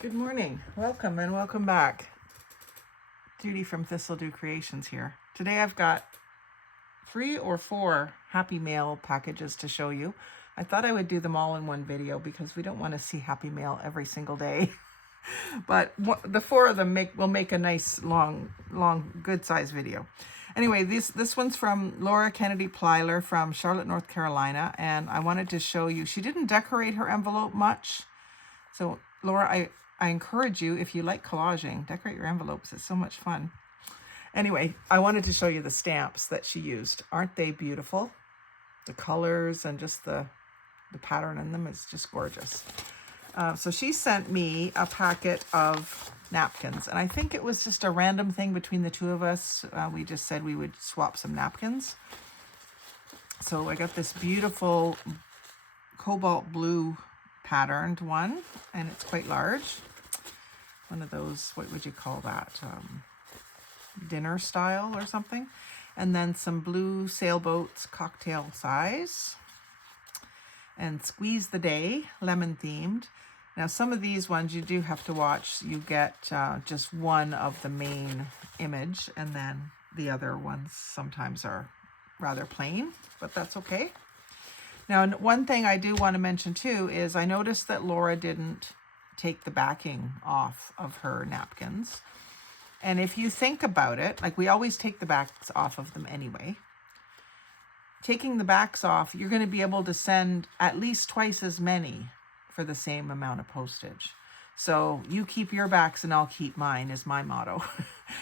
Good morning. Welcome and welcome back. Judy from Thistledew Creations here. Today I've got 3 or 4 Happy Mail packages to show you. I thought I would do them all in one video because we don't want to see Happy Mail every single day. But the 4 of them will make a nice long good size video. Anyway, this one's from Laura Kennedy Plyler from Charlotte, North Carolina, and I wanted to show you. She didn't decorate her envelope much. So Laura, I encourage you, if you like collaging, decorate your envelopes. It's so much fun. Anyway, I wanted to show you the stamps that she used. Aren't they beautiful? The colors and just the pattern in them is just gorgeous. So she sent me a packet of napkins, and I think it was just a random thing between the two of us. We just said we would swap some napkins. So I got this beautiful cobalt blue patterned one, and it's quite large. One of those, what would you call that? Dinner style or something. And then some blue sailboats, cocktail size. And Squeeze the Day, lemon themed. Now some of these ones you do have to watch. You get just one of the main image, and then the other ones sometimes are rather plain, but that's okay. Now, one thing I do want to mention too is I noticed that Laura didn't take the backing off of her napkins. And if you think about it, like we always take the backs off of them anyway. Taking the backs off, you're going to be able to send at least twice as many for the same amount of postage. So you keep your backs and I'll keep mine is my motto.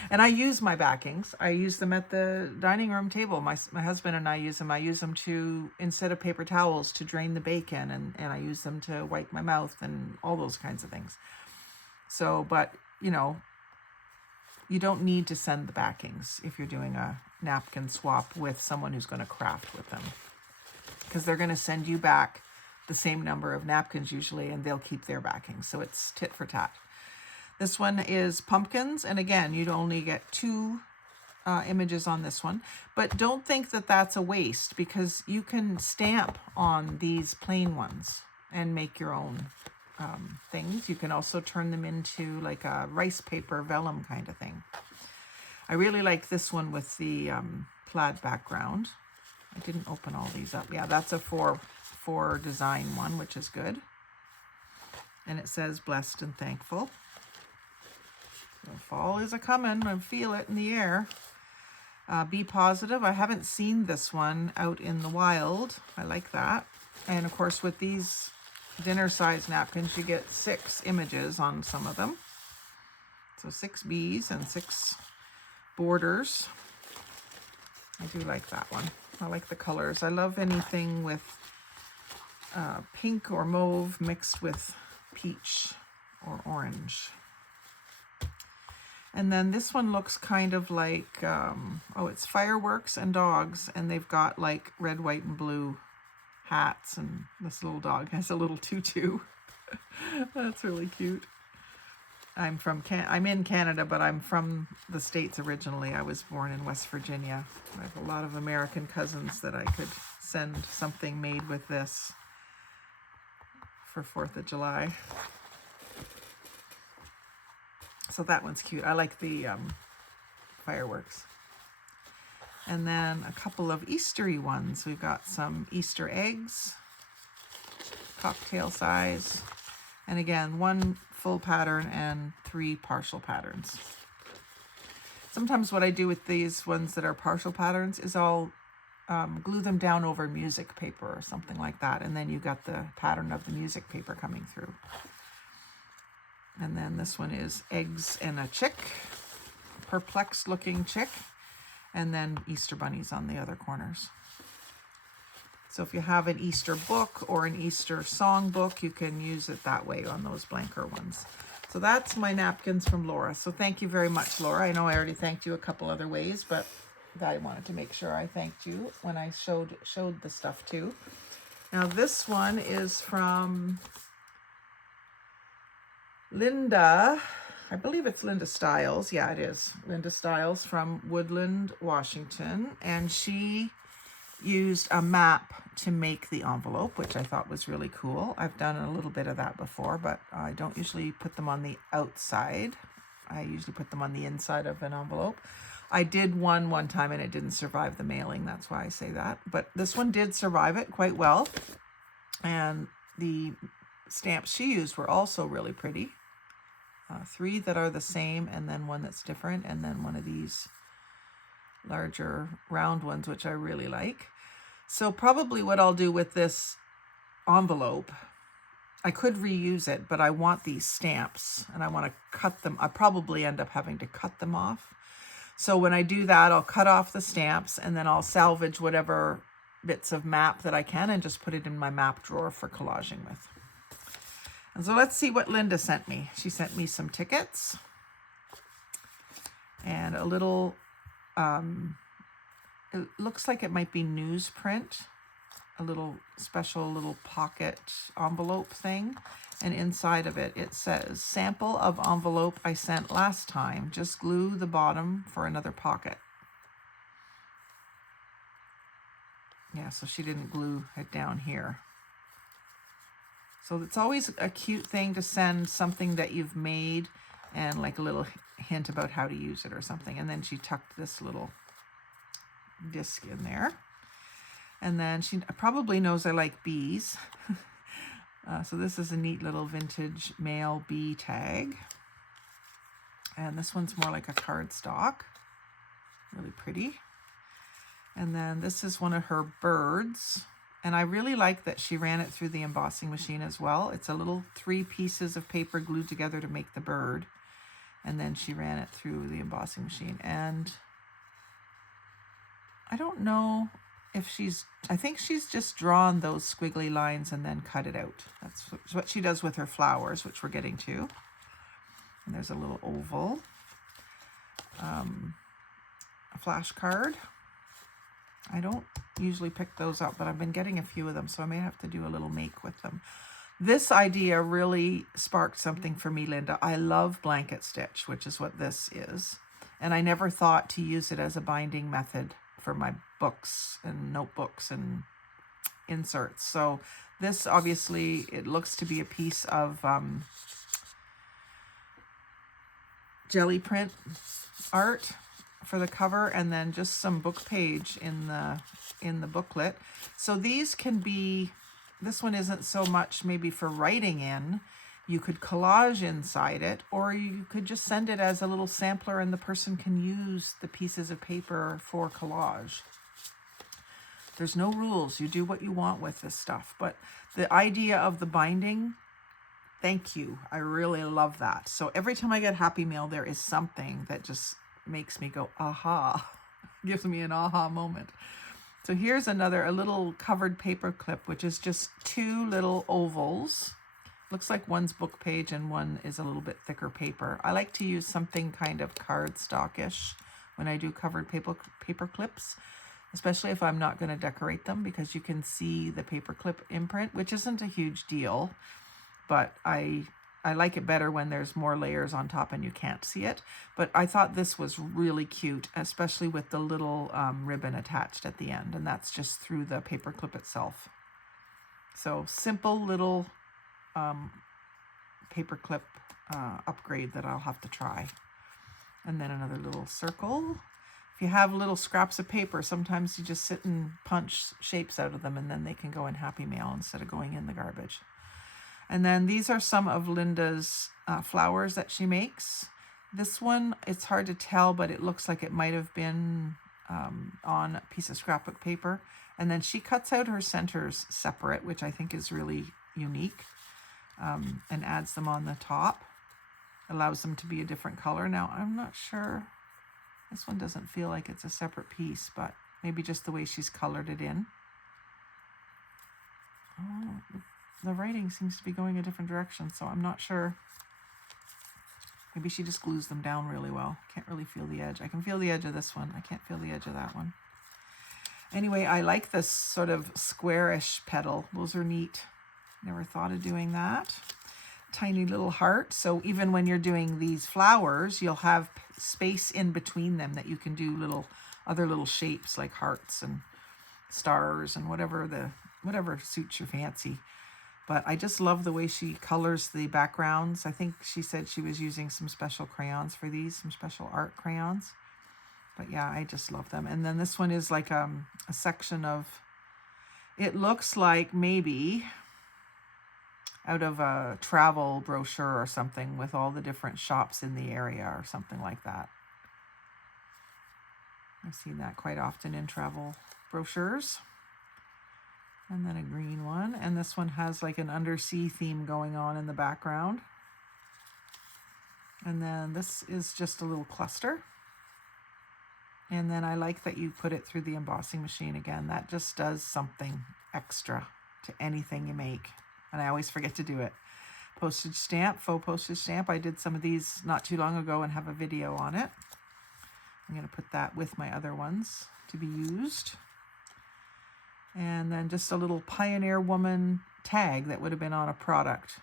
And I use my backings. I use them at the dining room table. My husband and I use them. I use them to, instead of paper towels, to drain the bacon. And I use them to wipe my mouth and all those kinds of things. So, but, you know, you don't need to send the backings if you're doing a napkin swap with someone who's going to craft with them. Because they're going to send you back the same number of napkins usually, and they'll keep their backing. So it's tit for tat. This one is pumpkins, and again, you'd only get 2 images on this one. But don't think that that's a waste, because you can stamp on these plain ones and make your own things. You can also turn them into like a rice paper vellum kind of thing. I really like this one with the plaid background. I didn't open all these up. Yeah, that's a 4 design one, which is good. And it says blessed and thankful. So fall is a-coming. I feel it in the air. Be positive. I haven't seen this one out in the wild. I like that. And of course, with these dinner size napkins, you get 6 images on some of them. So 6 bees and 6 borders. I do like that one. I like the colors. I love anything with pink or mauve mixed with peach or orange. And then this one looks kind of like, it's fireworks and dogs, and they've got like red, white, and blue hats, and this little dog has a little tutu. That's really cute. I'm in Canada, but I'm from the States originally. I was born in West Virginia. I have a lot of American cousins that I could send something made with this for 4th of July. So that one's cute. I like the fireworks. And then a couple of Eastery ones. We've got some Easter eggs, cocktail size. And again, 1 full pattern and 3 partial patterns. Sometimes what I do with these ones that are partial patterns is I'll glue them down over music paper or something like that. And then you got the pattern of the music paper coming through. And then this one is eggs and a chick, perplexed looking chick, and then Easter bunnies on the other corners. So if you have an Easter book or an Easter song book, you can use it that way on those blanker ones. So that's my napkins from Laura. So thank you very much, Laura. I know I already thanked you a couple other ways, but I wanted to make sure I thanked you when I showed the stuff too. Now this one is from Linda. I believe it's Linda Stiles. Yeah, it is. Linda Stiles from Woodland, Washington. And she used a map to make the envelope, which I thought was really cool. I've done a little bit of that before, but I don't usually put them on the outside. I usually put them on the inside of an envelope. I did one time and it didn't survive the mailing. That's why I say that. But this one did survive it quite well. And the stamps she used were also really pretty. 3 that are the same, and then one that's different, and then one of these larger round ones, which I really like. So probably what I'll do with this envelope, I could reuse it, but I want these stamps and I want to cut them. I probably end up having to cut them off. So when I do that, I'll cut off the stamps and then I'll salvage whatever bits of map that I can and just put it in my map drawer for collaging with. And so let's see what Linda sent me. She sent me some tickets and a little, it looks like it might be newsprint, a little special little pocket envelope thing. And inside of it, it says, sample of envelope I sent last time. Just glue the bottom for another pocket. Yeah, so she didn't glue it down here. So it's always a cute thing to send something that you've made and like a little hint about how to use it or something. And then she tucked this little disc in there. And then she probably knows I like bees. So this is a neat little vintage mail bee tag. And this one's more like a cardstock. Really pretty. And then this is one of her birds. And I really like that she ran it through the embossing machine as well. It's a little 3 pieces of paper glued together to make the bird. And then she ran it through the embossing machine. And I don't know if I think she's just drawn those squiggly lines and then cut it out. That's what she does with her flowers, which we're getting to. And there's a little oval. A flash card. I don't usually pick those up, but I've been getting a few of them, so I may have to do a little make with them. This idea really sparked something for me, Linda. I love blanket stitch, which is what this is. And I never thought to use it as a binding method for my books and notebooks and inserts. So this obviously, it looks to be a piece of jelly print art for the cover, and then just some book page in the booklet. So these can be, this one isn't so much maybe for writing in. You could collage inside it, or you could just send it as a little sampler and the person can use the pieces of paper for collage. There's no rules. You do what you want with this stuff. But the idea of the binding, thank you. I really love that. So every time I get Happy Mail, there is something that just makes me go, aha, gives me an aha moment. So here's a little covered paper clip, which is just 2 little ovals. Looks like one's book page and one is a little bit thicker paper. I like to use something kind of cardstock-ish when I do covered paper clips, especially if I'm not going to decorate them, because you can see the paper clip imprint, which isn't a huge deal, but I like it better when there's more layers on top and you can't see it. But I thought this was really cute, especially with the little ribbon attached at the end, and that's just through the paper clip itself. So simple little paper clip upgrade that I'll have to try. And then another little circle. If you have little scraps of paper, sometimes you just sit and punch shapes out of them, and then they can go in Happy Mail instead of going in the garbage. And then these are some of Linda's flowers that she makes. This one, it's hard to tell, but it looks like it might have been on a piece of scrapbook paper. And then she cuts out her centers separate, which I think is really unique, and adds them on the top. Allows them to be a different color. Now, I'm not sure. This one doesn't feel like it's a separate piece, but maybe just the way she's colored it in. Oh, the writing seems to be going a different direction, so I'm not sure. Maybe she just glues them down really well. Can't really feel the edge. I can feel the edge of this one. I can't feel the edge of that one. Anyway, I like this sort of squarish petal. Those are neat. Never thought of doing that. Tiny little heart. So even when you're doing these flowers, you'll have space in between them that you can do other little shapes like hearts and stars and whatever suits your fancy. But I just love the way she colors the backgrounds. I think she said she was using some special crayons for these, some special art crayons. But yeah, I just love them. And then this one is like a section of, it looks like maybe out of a travel brochure or something with all the different shops in the area or something like that. I've seen that quite often in travel brochures. And then a green one. And this one has like an undersea theme going on in the background. And then this is just a little cluster. And then I like that you put it through the embossing machine again. That just does something extra to anything you make. And I always forget to do it. Postage stamp, faux postage stamp. I did some of these not too long ago and have a video on it. I'm going to put that with my other ones to be used. And then just a little Pioneer Woman tag that would have been on a product.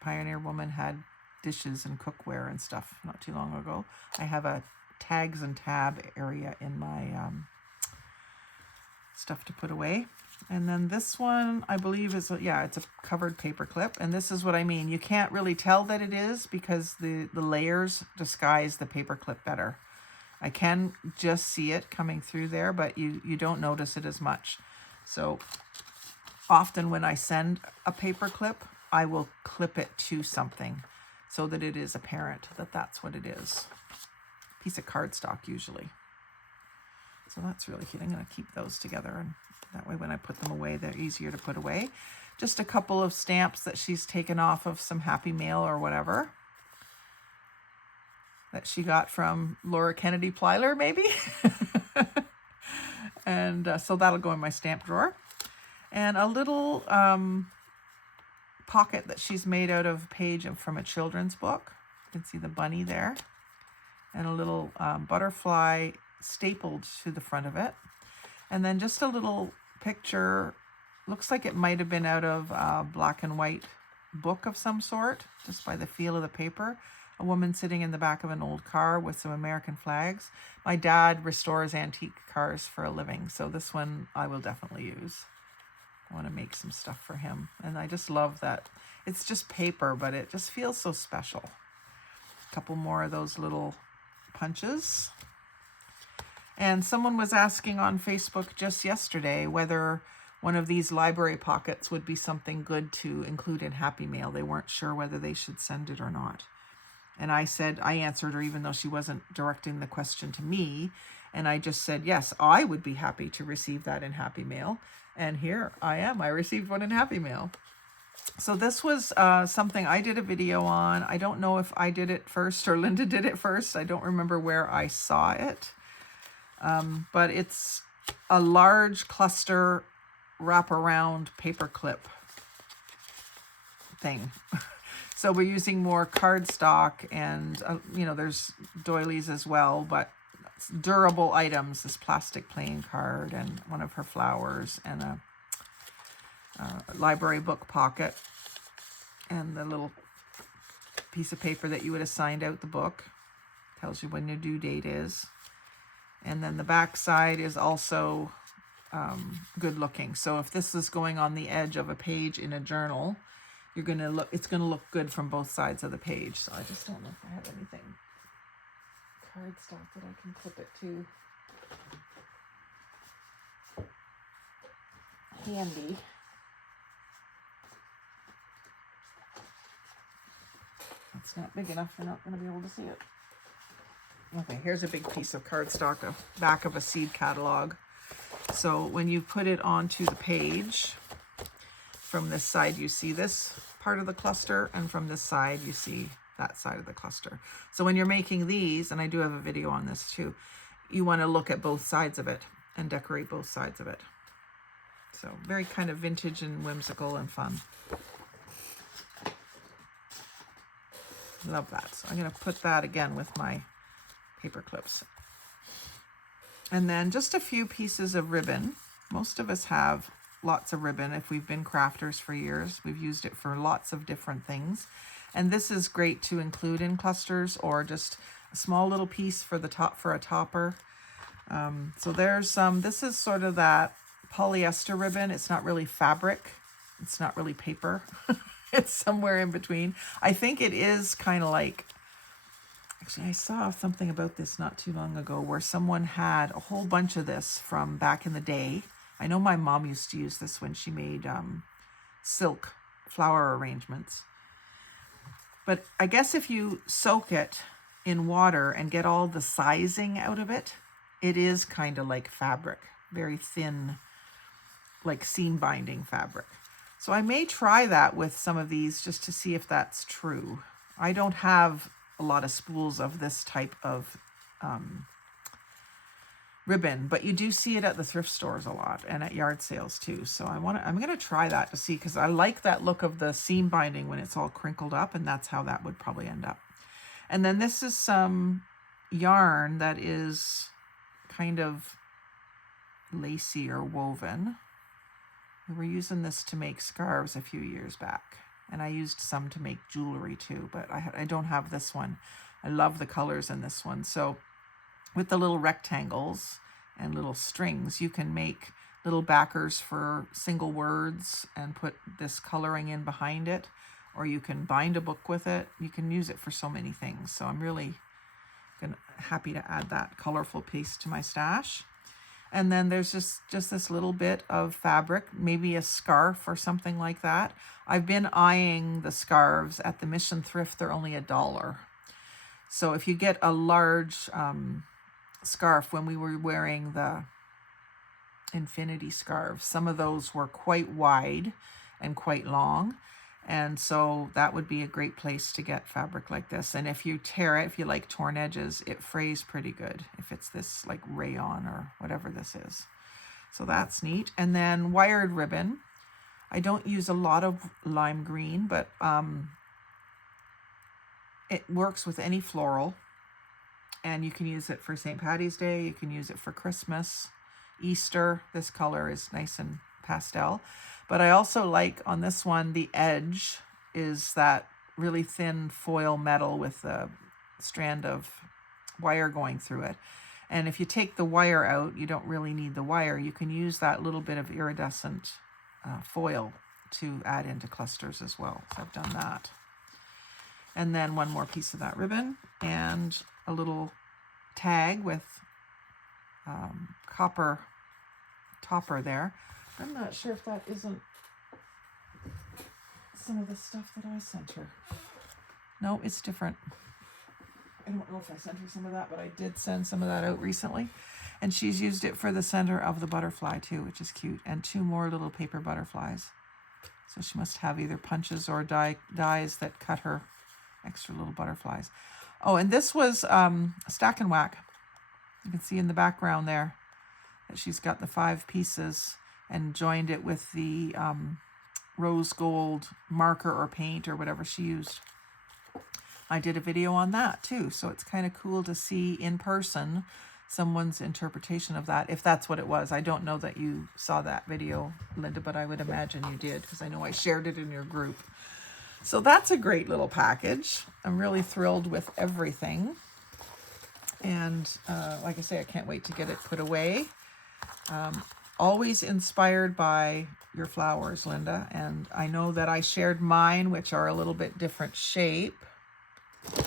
Pioneer Woman had dishes and cookware and stuff not too long ago. I have a tags and tab area in my stuff to put away. And then this one, I believe is, it's a covered paper clip. And this is what I mean. You can't really tell that it is because the layers disguise the paper clip better. I can just see it coming through there, but you don't notice it as much. So often when I send a paper clip, I will clip it to something so that it is apparent that that's what it is. Piece of cardstock usually. So that's really cute. I'm going to keep those together, and that way when I put them away, they're easier to put away. Just a couple of stamps that she's taken off of some Happy Mail or whatever that she got from Laura Kennedy Plyler, maybe. And so that'll go in my stamp drawer. And a little pocket that she's made out of a page from a children's book. You can see the bunny there. And a little butterfly stapled to the front of it. And then just a little picture. Looks like it might have been out of a black and white book of some sort, just by the feel of the paper. A woman sitting in the back of an old car with some American flags. My dad restores antique cars for a living, so this one I will definitely use. I want to make some stuff for him. And I just love that. It's just paper, but it just feels so special. A couple more of those little punches. And someone was asking on Facebook just yesterday whether one of these library pockets would be something good to include in Happy Mail. They weren't sure whether they should send it or not. And I answered her even though she wasn't directing the question to me. And I just said, yes, I would be happy to receive that in Happy Mail. And here I am. I received one in Happy Mail. So this was something I did a video on. I don't know if I did it first or Linda did it first. I don't remember where I saw it. But it's a large cluster wraparound paperclip thing. So we're using more cardstock and, there's doilies as well, but durable items, this plastic playing card and one of her flowers and a library book pocket and the little piece of paper that you would have signed out the book. Tells you when your due date is. And then the back side is also good looking. So if this is going on the edge of a page in a journal, it's gonna look good from both sides of the page. So I just don't know if I have anything cardstock that I can clip it to handy. It's not big enough, you're not gonna be able to see it. Okay, here's a big piece of cardstock, the back of a seed catalog. So when you put it onto the page, from this side you see this part of the cluster, and from this side you see that side of the cluster. So when you're making these, and I do have a video on this too, you want to look at both sides of it and decorate both sides of it. So very kind of vintage and whimsical and fun. Love that. So I'm going to put that again with my paper clips. And then just a few pieces of ribbon. Most of us have lots of ribbon. If we've been crafters for years, we've used it for lots of different things. And this is great to include in clusters or just a small little piece for the top, for a topper. So there's some, this is sort of that polyester ribbon. It's not really fabric. It's not really paper. It's somewhere in between. I think it is kind of like, actually I saw something about this not too long ago where someone had a whole bunch of this from back in the day. I know my mom used to use this when she made silk flower arrangements. But I guess if you soak it in water and get all the sizing out of it, it is kind of like fabric, very thin, like seam binding fabric. So I may try that with some of these just to see if that's true. I don't have a lot of spools of this type of ribbon, but you do see it at the thrift stores a lot and at yard sales too. So I'm going to try that to see, because I like that look of the seam binding when it's all crinkled up, and that's how that would probably end up. And then this is some yarn that is kind of lacy or woven. We were using this to make scarves a few years back, and I used some to make jewelry too, but I don't have this one. I love the colors in this one. So with the little rectangles and little strings, you can make little backers for single words and put this coloring in behind it, or you can bind a book with it. You can use it for so many things. So I'm really happy to add that colorful piece to my stash. And then there's just this little bit of fabric, maybe a scarf or something like that. I've been eyeing the scarves at the Mission Thrift. They're only $1. So if you get a large scarf, when we were wearing the infinity scarves, some of those were quite wide and quite long. And so that would be a great place to get fabric like this. And if you tear it, if you like torn edges, it frays pretty good if it's this like rayon or whatever this is. So that's neat. And then wired ribbon. I don't use a lot of lime green, but it works with any floral. And you can use it for St. Patty's Day. You can use it for Christmas, Easter. This color is nice and pastel. But I also like on this one, the edge is that really thin foil metal with a strand of wire going through it. And if you take the wire out, you don't really need the wire. You can use that little bit of iridescent foil to add into clusters as well. So I've done that. And then one more piece of that ribbon and a little tag with copper topper there. I'm not sure if that isn't some of the stuff that I sent her. No, it's different. I don't know if I sent her some of that, but I did send some of that out recently. And she's used it for the center of the butterfly too, which is cute. And 2 more little paper butterflies. So she must have either punches or dies that cut her extra little butterflies. Oh, and this was Stack and Whack. You can see in the background there that she's got the 5 pieces and joined it with the rose gold marker or paint or whatever she used. I did a video on that too, so it's kind of cool to see in person someone's interpretation of that, if that's what it was. I don't know that you saw that video, Linda, but I would imagine you did, because I know I shared it in your group. So that's a great little package. I'm really thrilled with everything. And like I say, I can't wait to get it put away. Always inspired by your flowers, Linda. And I know that I shared mine, which are a little bit different shape.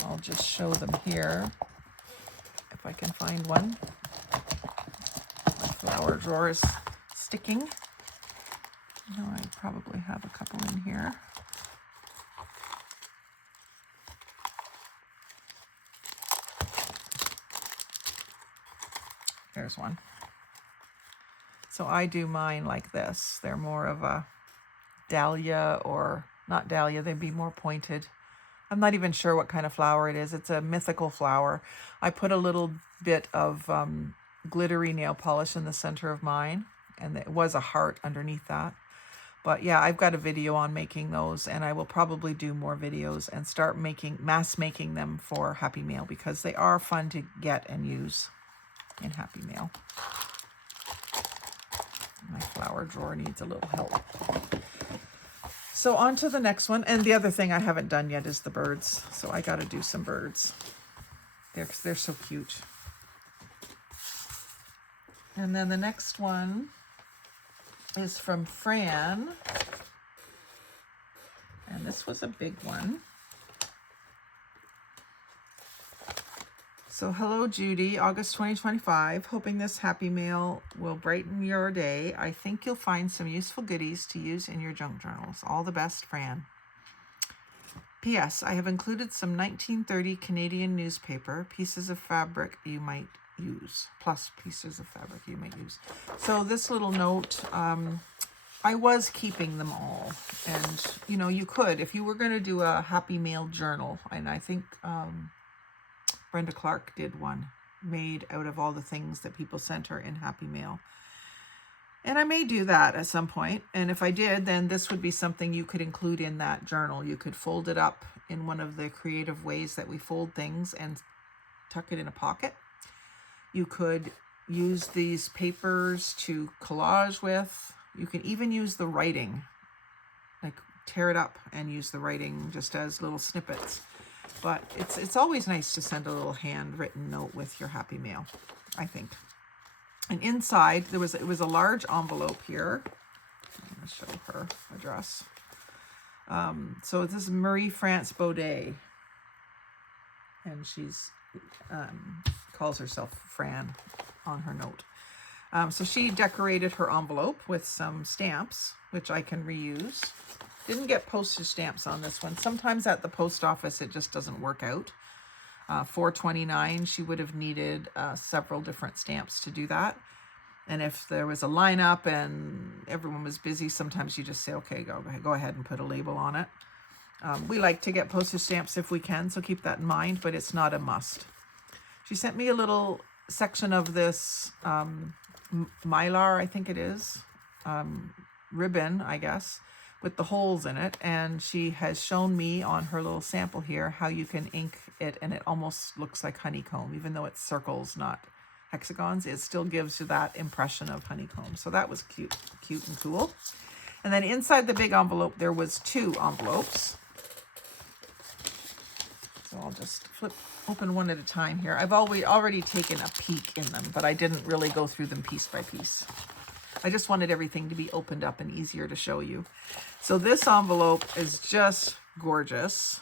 I'll just show them here, if I can find one. My flower drawer is sticking. No, I probably have a couple in here. There's one. So I do mine like this. They're more of a dahlia, or not dahlia, they'd be more pointed. I'm not even sure what kind of flower it is. It's a mythical flower. I put a little bit of glittery nail polish in the center of mine, and it was a heart underneath that. But yeah, I've got a video on making those, and I will probably do more videos and start mass making them for Happy Mail, because they are fun to get and use in Happy Mail. My flower drawer needs a little help. So on to the next one. And the other thing I haven't done yet is the birds. So I got to do some birds. They're so cute. And then the next one is from Fran. And this was a big one. So hello, Judy, August 2025. Hoping this happy mail will brighten your day. I think you'll find some useful goodies to use in your junk journals. All the best, Fran. P.S. I have included some 1930 Canadian newspaper, pieces of fabric you might use, plus pieces of fabric you might use. So this little note, I was keeping them all. And, you know, you could, if you were going to do a happy mail journal, and I think Brenda Clark did one made out of all the things that people sent her in happy mail. And I may do that at some point. And if I did, then this would be something you could include in that journal. You could fold it up in one of the creative ways that we fold things and tuck it in a pocket. You could use these papers to collage with. You can even use the writing, like tear it up and use the writing just as little snippets. But it's always nice to send a little handwritten note with your happy mail, I think. And inside, it was a large envelope here. I'm going to show her address. So this is Marie France Baudet. And she's calls herself Fran on her note. So she decorated her envelope with some stamps, which I can reuse. Didn't get postage stamps on this one. Sometimes at the post office, it just doesn't work out. $4.29, she would have needed several different stamps to do that. And if there was a lineup and everyone was busy, sometimes you just say, okay, go ahead and put a label on it. We like to get postage stamps if we can, so keep that in mind, but it's not a must. She sent me a little section of this mylar, I think it is, ribbon, I guess, with the holes in it, and she has shown me on her little sample here how you can ink it, and it almost looks like honeycomb. Even though it's circles, not hexagons, it still gives you that impression of honeycomb. So that was cute and cool. And then inside the big envelope, there was 2 envelopes. So I'll just open one at a time here. I've already taken a peek in them, but I didn't really go through them piece by piece. I just wanted everything to be opened up and easier to show you. So this envelope is just gorgeous.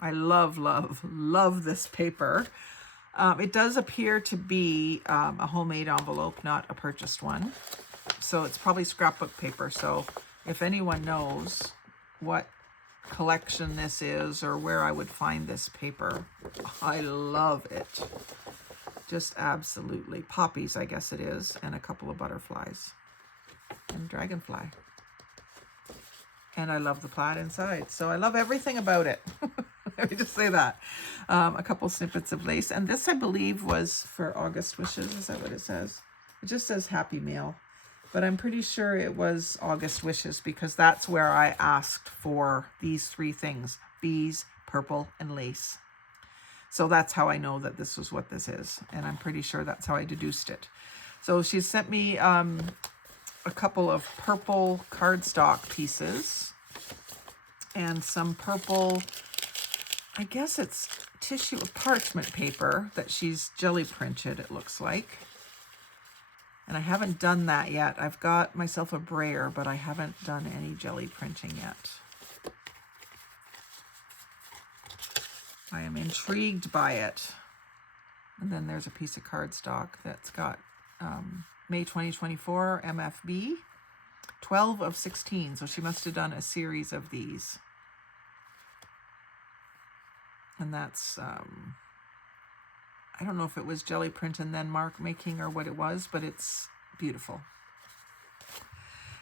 I love, love, love this paper. It does appear to be a homemade envelope, not a purchased one. So it's probably scrapbook paper. So if anyone knows what collection this is or where I would find this paper, I love it. Just absolutely. Poppies, I guess it is, and a couple of butterflies. And dragonfly. And I love the plaid inside. So I love everything about it. Let me just say that. A couple snippets of lace. And this, I believe, was for August Wishes. Is that what it says? It just says Happy Mail. But I'm pretty sure it was August Wishes because that's where I asked for these 3 things. Bees, purple, and lace. So that's how I know that this was what this is. And I'm pretty sure that's how I deduced it. So she sent me a couple of purple cardstock pieces and some purple, I guess it's tissue parchment paper that she's jelly printed, it looks like. And I haven't done that yet. I've got myself a brayer, but I haven't done any jelly printing yet. I am intrigued by it. And then there's a piece of cardstock that's got May 2024 MFB, 12 of 16. So she must have done a series of these. And that's, I don't know if it was jelly print and then mark making or what it was, but it's beautiful.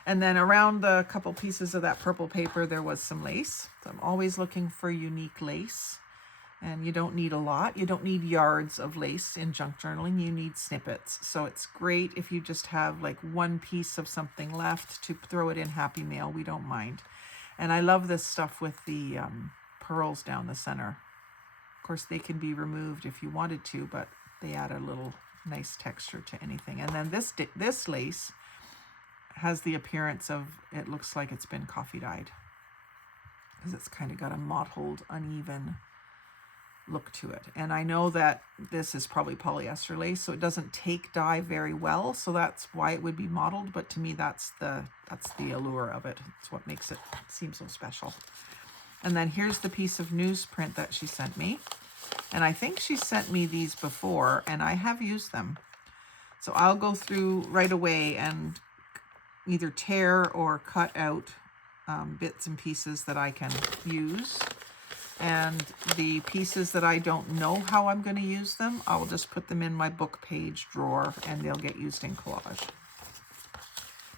And then around the couple pieces of that purple paper, there was some lace. So I'm always looking for unique lace. And you don't need a lot. You don't need yards of lace in junk journaling. You need snippets. So it's great if you just have like one piece of something left to throw it in Happy Mail. We don't mind. And I love this stuff with the pearls down the center. Of course, they can be removed if you wanted to, but they add a little nice texture to anything. And then this lace has the appearance of, it looks like it's been coffee dyed because it's kind of got a mottled, uneven look to it. And I know that this is probably polyester lace, so it doesn't take dye very well, so that's why it would be mottled. But to me, that's the allure of it. It's what makes it seem so special. And then here's the piece of newsprint that she sent me. And I think she sent me these before, and I have used them. So I'll go through right away and either tear or cut out bits and pieces that I can use. And the pieces that I don't know how I'm going to use them, I'll just put them in my book page drawer and they'll get used in collage.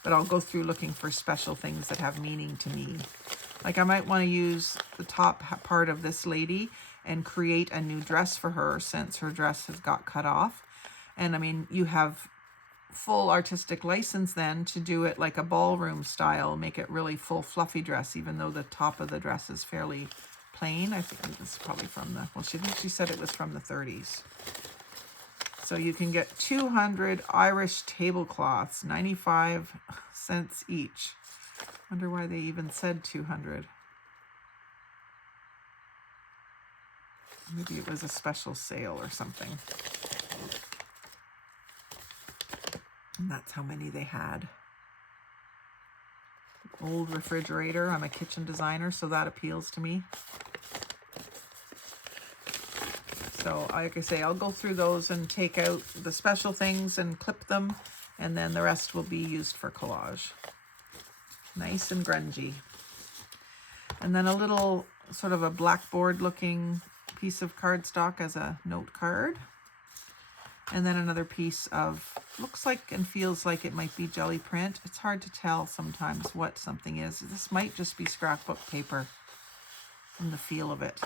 But I'll go through looking for special things that have meaning to me. Like I might want to use the top part of this lady and create a new dress for her since her dress has got cut off. And I mean, you have full artistic license then to do it like a ballroom style, make it really full fluffy dress, even though the top of the dress is fairly plain. I think this is probably from the, well, she said it was from the 30s. So you can get 200 Irish tablecloths, 95 cents each. Wonder why they even said 200. Maybe it was a special sale or something. And that's how many they had. Old refrigerator. I'm a kitchen designer, so that appeals to me. So like I say, I'll go through those and take out the special things and clip them, and then the rest will be used for collage. Nice and grungy. And then a little sort of a blackboard looking piece of cardstock as a note card. And then another piece of, looks like and feels like it might be jelly print. It's hard to tell sometimes what something is. This might just be scrapbook paper from the feel of it.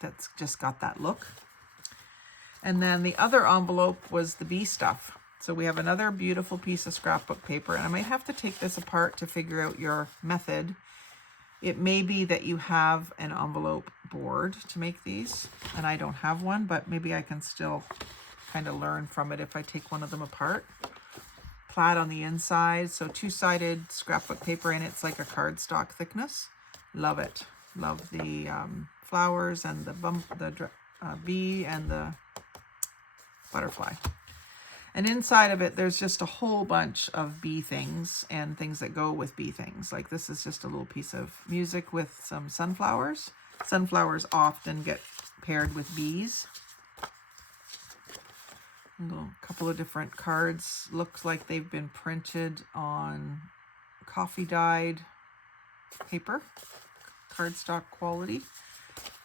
That's just got that look. And then the other envelope was the bee stuff. So we have another beautiful piece of scrapbook paper, and I might have to take this apart to figure out your method. It may be that you have an envelope board to make these, and I don't have one, but maybe I can still kind of learn from it if I take one of them apart. Plaid on the inside, so two-sided scrapbook paper, and it's like a cardstock thickness. Love it. Love the flowers and the bee and the butterfly. And inside of it, there's just a whole bunch of bee things and things that go with bee things. Like this is just a little piece of music with some sunflowers. Sunflowers often get paired with bees. A couple of different cards. Looks like they've been printed on coffee dyed paper, cardstock quality.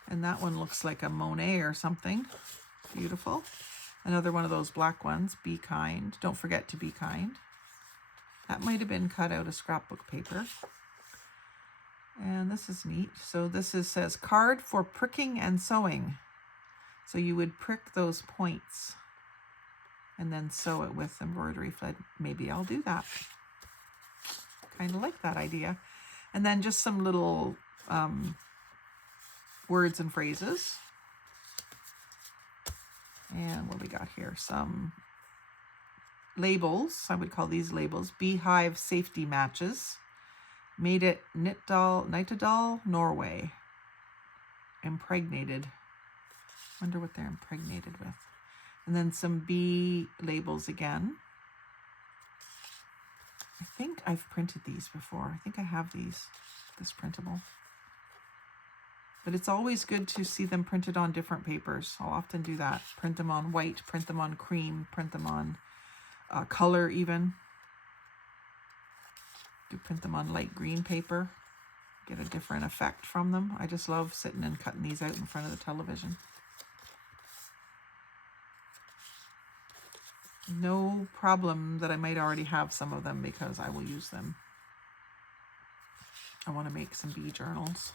And that one looks like a Monet or something. Beautiful. Another one of those black ones, Be Kind. Don't forget to be kind. That might have been cut out of scrapbook paper. And this is neat. So this says card for pricking and sewing. So you would prick those points and then sew it with embroidery thread. Maybe I'll do that. Kind of like that idea. And then just some little words and phrases. And what we got here? Some labels. I would call these labels. Beehive safety matches. Made at Nittedal, Norway. Impregnated. Wonder what they're impregnated with. And then some bee labels again. I think I've printed these before. I think I have this printable. But it's always good to see them printed on different papers. I'll often do that. Print them on white, print them on cream, print them on color even. Do print them on light green paper. Get a different effect from them. I just love sitting and cutting these out in front of the television. No problem that I might already have some of them because I will use them. I want to make some bee journals.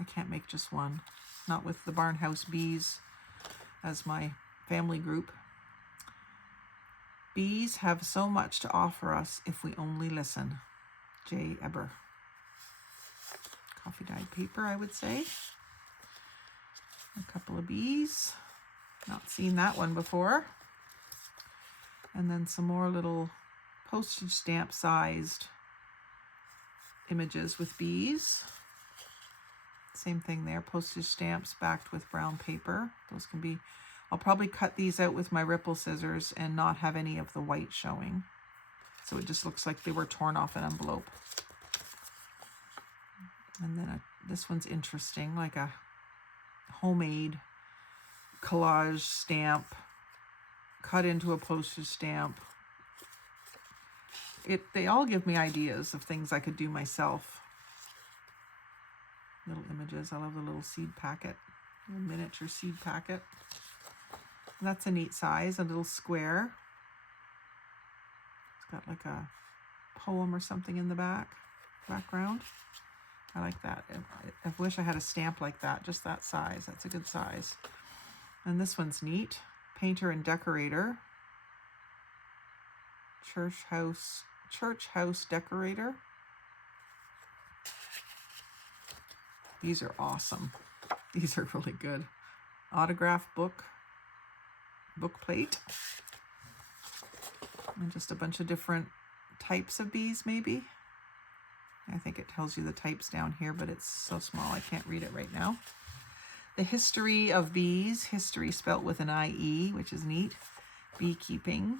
I can't make just one. Not with the Barnhouse Bees as my family group. Bees have so much to offer us if we only listen. J. Eber. Coffee dyed paper, I would say. A couple of bees. Not seen that one before. And then some more little postage stamp sized images with bees. Same thing there. Postage stamps backed with brown paper. Those can be, I'll probably cut these out with my ripple scissors and not have any of the white showing. So it just looks like they were torn off an envelope. And then this one's interesting, like a homemade collage stamp cut into a postage stamp. They all give me ideas of things I could do myself. Little images. I love the little seed packet, little miniature seed packet. And that's a neat size, a little square. It's got like a poem or something in the background. I like that. I wish I had a stamp like that, just that size. That's a good size. And this one's neat. Painter and decorator. Church house decorator. These are awesome. These are really good. Autograph book plate. And just a bunch of different types of bees, maybe. I think it tells you the types down here, but it's so small I can't read it right now. The history of bees. History spelt with an IE, which is neat. Beekeeping.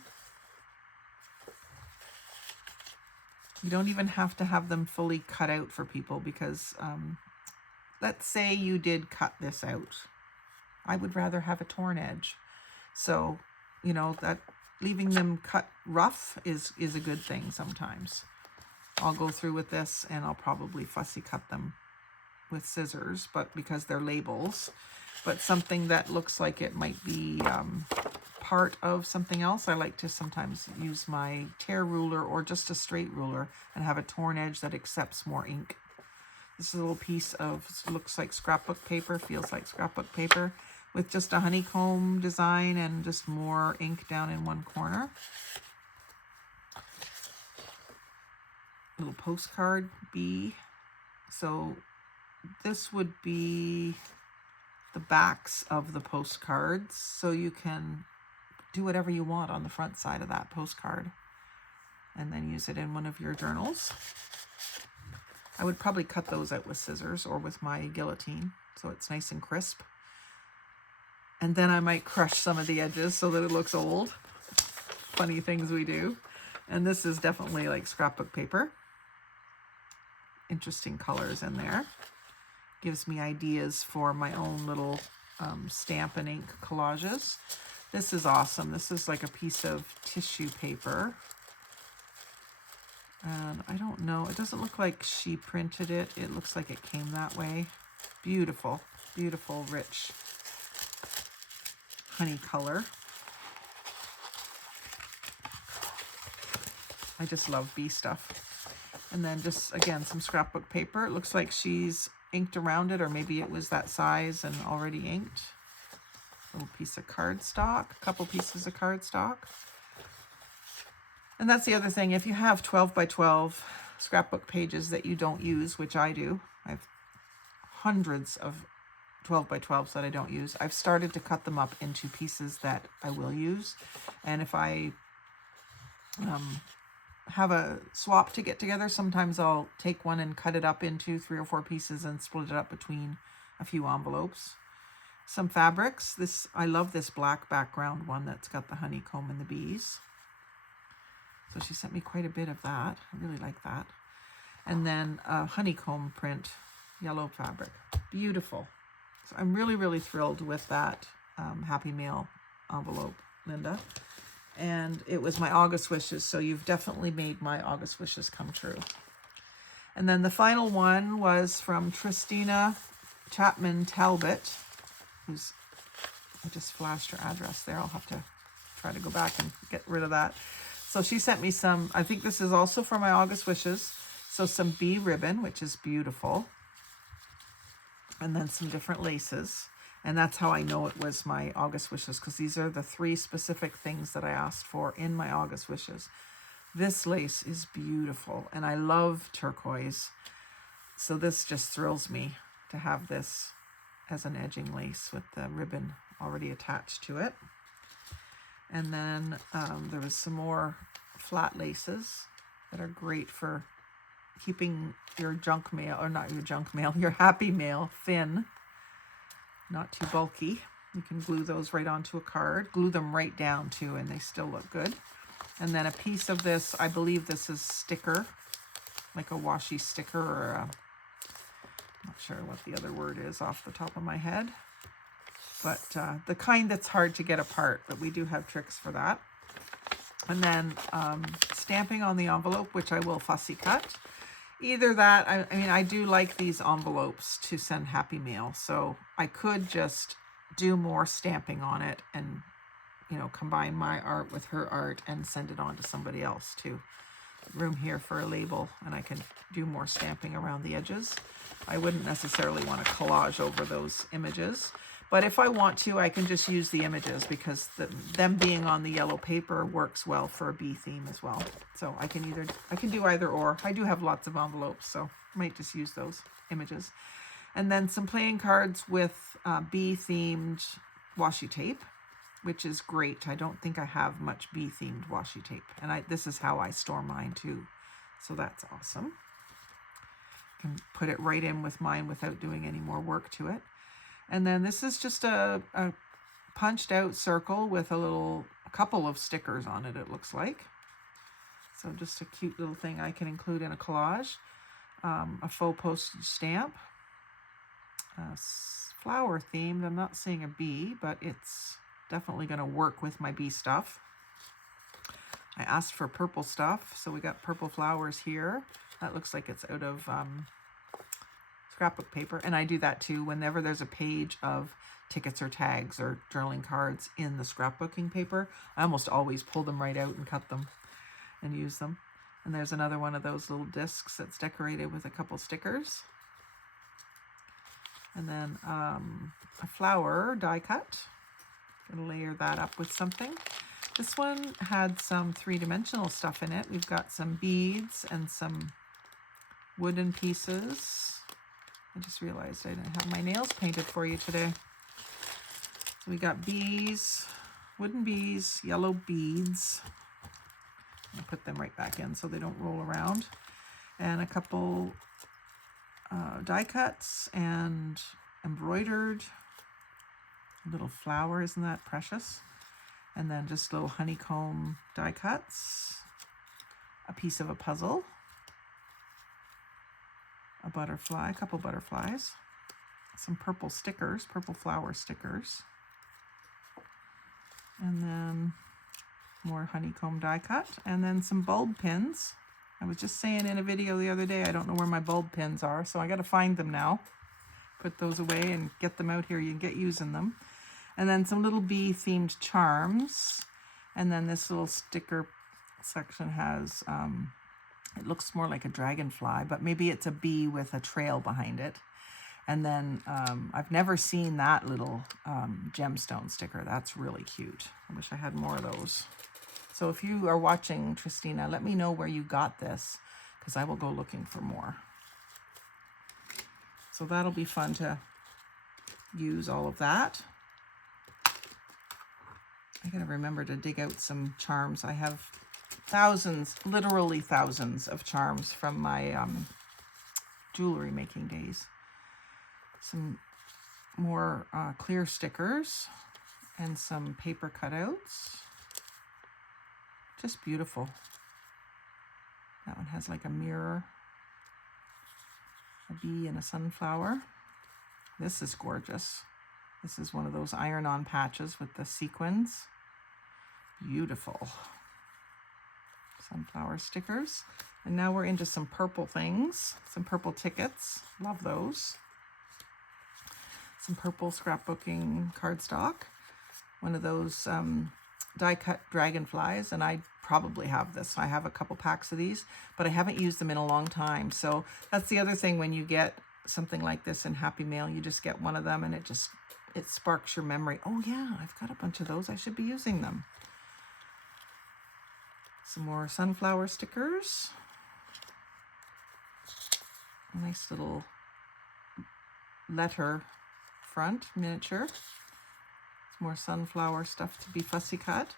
You don't even have to have them fully cut out for people because let's say you did cut this out. I would rather have a torn edge. So, you know, that leaving them cut rough is a good thing sometimes. I'll go through with this and I'll probably fussy cut them with scissors, but because they're labels. But something that looks like it might be part of something else, I like to sometimes use my tear ruler or just a straight ruler and have a torn edge that accepts more ink. This is a little piece of, looks like scrapbook paper, feels like scrapbook paper, with just a honeycomb design and just more ink down in one corner. Little postcard bee. So this would be the backs of the postcards, so you can do whatever you want on the front side of that postcard and then use it in one of your journals. I would probably cut those out with scissors or with my guillotine so it's nice and crisp. And then I might crush some of the edges so that it looks old. Funny things we do. And this is definitely like scrapbook paper. Interesting colors in there. Gives me ideas for my own little stamp and ink collages. This is awesome. This is like a piece of tissue paper. And I don't know, it doesn't look like she printed it. It looks like it came that way. Beautiful, beautiful, rich honey color. I just love bee stuff. And then just, again, some scrapbook paper. It looks like she's inked around it, or maybe it was that size and already inked. A little piece of cardstock, a couple pieces of cardstock. And that's the other thing. If you have 12 by 12 scrapbook pages that you don't use, which I do, I have hundreds of 12 by 12s that I don't use. I've started to cut them up into pieces that I will use. And if I have a swap to get together, sometimes I'll take one and cut it up into 3 or 4 pieces and split it up between a few envelopes. Some fabrics. I love this black background one that's got the honeycomb and the bees. So she sent me quite a bit of that. I really like that. And then a honeycomb print, yellow fabric. Beautiful. So I'm really, really thrilled with that Happy Mail envelope, Linda. And it was my August wishes, so you've definitely made my August wishes come true. And then the final one was from Tristina Chapman Talbot, who's, I just flashed her address there. I'll have to try to go back and get rid of that. So she sent me some, I think this is also for my August wishes. So some bee ribbon, which is beautiful. And then some different laces. And that's how I know it was my August wishes, because these are the 3 specific things that I asked for in my August wishes. This lace is beautiful, and I love turquoise. So this just thrills me to have this as an edging lace with the ribbon already attached to it. And then there was some more flat laces that are great for keeping your junk mail, or not your junk mail, your happy mail thin, not too bulky. You can glue those right onto a card. Glue them right down too, and they still look good. And then a piece of this, I believe this is sticker, like a washi sticker, or a, I'm not sure what the other word is off the top of my head. But the kind that's hard to get apart, but we do have tricks for that. And then stamping on the envelope, which I will fussy cut. Either that, I mean, I do like these envelopes to send happy mail, so I could just do more stamping on it and, you know, combine my art with her art and send it on to somebody else too. Room here for a label, and I can do more stamping around the edges. I wouldn't necessarily want to collage over those images, but if I want to, I can just use the images, because them being on the yellow paper works well for a bee theme as well. So I can do either or. I do have lots of envelopes, so I might just use those images. And then some playing cards with bee themed washi tape, which is great. I don't think I have much bee themed washi tape, and this is how I store mine too. So that's awesome. I can put it right in with mine without doing any more work to it. And then this is just a punched out circle with a couple of stickers on it, it looks like. So just a cute little thing I can include in a collage. A faux postage stamp. Flower themed. I'm not seeing a bee, but it's definitely going to work with my bee stuff. I asked for purple stuff, so we got purple flowers here. That looks like it's out of scrapbook paper, and I do that too whenever there's a page of tickets or tags or journaling cards in the scrapbooking paper. I almost always pull them right out and cut them and use them. And there's another one of those little discs that's decorated with a couple stickers. And then a flower die cut. Gonna layer that up with something. This one had some three-dimensional stuff in it. We've got some beads and some wooden pieces. I just realized I didn't have my nails painted for you today. So we got bees, wooden bees, yellow beads. I'll put them right back in so they don't roll around. And a couple die cuts and embroidered little flower. Isn't that precious? And then just little honeycomb die cuts, a piece of a puzzle, a butterfly, a couple butterflies, some purple stickers, purple flower stickers, and then more honeycomb die cut, and then some bulb pins. I was just saying in a video the other day, I don't know where my bulb pins are, so I got to find them now. Put those away and get them out here. You can get using them. And then some little bee themed charms. And then this little sticker section has, it looks more like a dragonfly, but maybe it's a bee with a trail behind it. And then I've never seen that little gemstone sticker. That's really cute. I wish I had more of those. So if you are watching, Tristina, let me know where you got this, because I will go looking for more. So that'll be fun to use all of that. I gotta remember to dig out some charms. I have thousands, literally thousands of charms from my jewelry making days. Some more clear stickers and some paper cutouts. Just beautiful. That one has like a mirror, a bee and a sunflower. This is gorgeous. This is one of those iron-on patches with the sequins. Beautiful. Sunflower stickers. And now we're into some purple things, some purple tickets. Love those. Some purple scrapbooking cardstock. One of those die-cut dragonflies, and I probably have this. I have a couple packs of these, but I haven't used them in a long time. So that's the other thing when you get something like this in Happy Mail, you just get one of them and it sparks your memory. Oh yeah, I've got a bunch of those. I should be using them. Some more sunflower stickers. A nice little letter front miniature. Some more sunflower stuff to be fussy cut.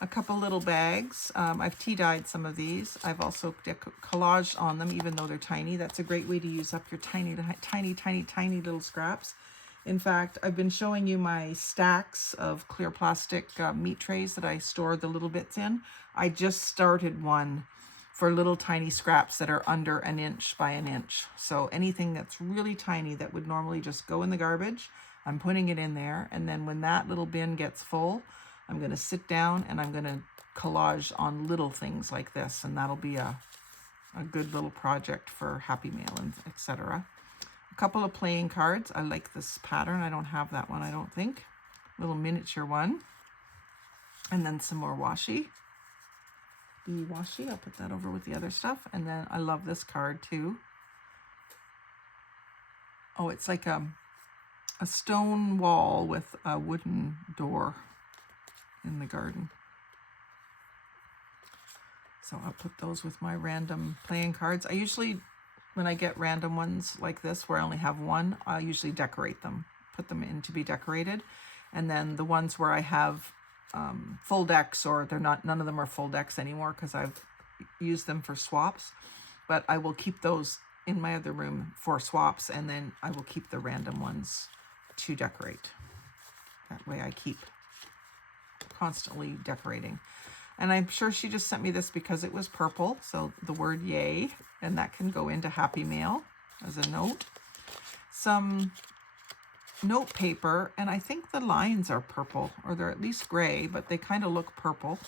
A couple little bags. I've tea dyed some of these. I've also collaged on them, even though they're tiny. That's a great way to use up your tiny little scraps. In fact, I've been showing you my stacks of clear plastic meat trays that I store the little bits in. I just started one for little tiny scraps that are under 1 inch by 1 inch. So anything that's really tiny that would normally just go in the garbage, I'm putting it in there. And then when that little bin gets full, I'm going to sit down and I'm going to collage on little things like this. And that'll be a good little project for Happy Mail and etc. A couple of playing cards. I like this pattern. I don't have that one, I don't think. Little miniature one. And then some more washi. The washi, I'll put that over with the other stuff. And then I love this card too. Oh, it's like a stone wall with a wooden door in the garden. So I'll put those with my random playing cards. I usually, when I get random ones like this where I only have one, I usually decorate them, put them in to be decorated. And then the ones where I have full decks, or they're not, none of them are full decks anymore because I've used them for swaps, but I will keep those in my other room for swaps, and then I will keep the random ones to decorate. That way I keep constantly decorating. And I'm sure she just sent me this because it was purple, so the word yay, and that can go into Happy Mail as a note. Some note paper, and I think the lines are purple, or they're at least gray, but they kind of look purple.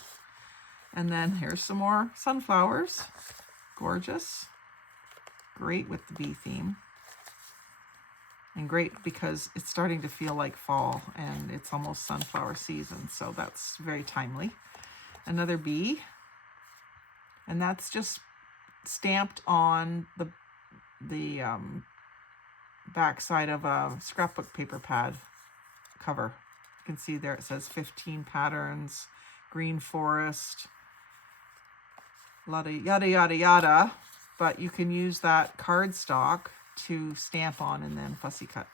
And then here's some more sunflowers. Gorgeous. Great with the bee theme. And great because it's starting to feel like fall and it's almost sunflower season, so that's very timely. Another bee, and that's just stamped on the back side of a scrapbook paper pad cover. You can see there it says 15 patterns, green forest, yada yada yada, but you can use that cardstock to stamp on and then fussy cut.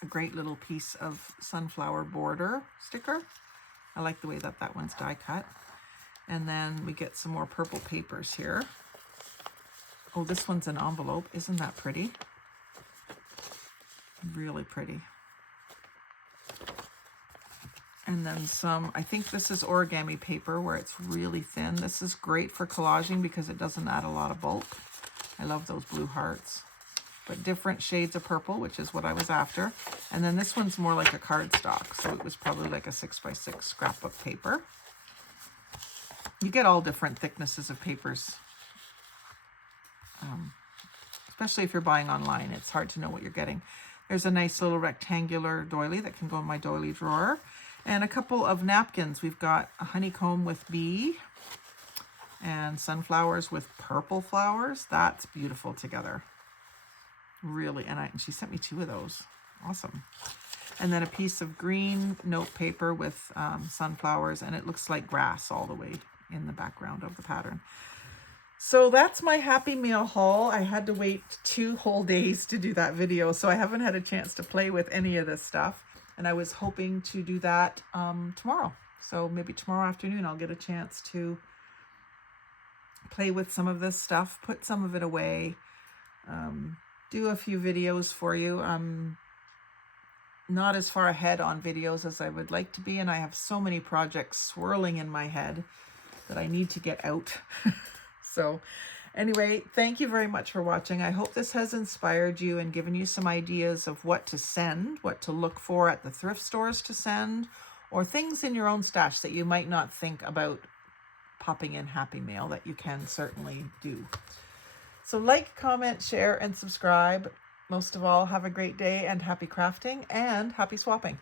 A great little piece of sunflower border sticker. I like the way that that one's die cut. And then we get some more purple papers here. Oh, this one's an envelope. Isn't that pretty? Really pretty. And then some, I think this is origami paper where it's really thin. This is great for collaging because it doesn't add a lot of bulk. I love those blue hearts. But different shades of purple, which is what I was after. And then this one's more like a cardstock, so it was probably like a 6x6 scrapbook paper. You get all different thicknesses of papers. Especially if you're buying online, it's hard to know what you're getting. There's a nice little rectangular doily that can go in my doily drawer. And a couple of napkins. We've got a honeycomb with bee and sunflowers with purple flowers. That's beautiful together. Really, and she sent me 2 of those. Awesome. And then a piece of green note paper with sunflowers, and it looks like grass all the way in the background of the pattern. So that's my Happy Mail haul. I had to wait 2 whole days to do that video, so I haven't had a chance to play with any of this stuff. And I was hoping to do that tomorrow. So maybe tomorrow afternoon I'll get a chance to play with some of this stuff, put some of it away, do a few videos for you. I'm not as far ahead on videos as I would like to be, and I have so many projects swirling in my head that I need to get out. So anyway, thank you very much for watching. I hope this has inspired you and given you some ideas of what to send, what to look for at the thrift stores to send, or things in your own stash that you might not think about popping in Happy Mail that you can certainly do. So like, comment, share, and subscribe. Most of all, have a great day and happy crafting and happy swapping.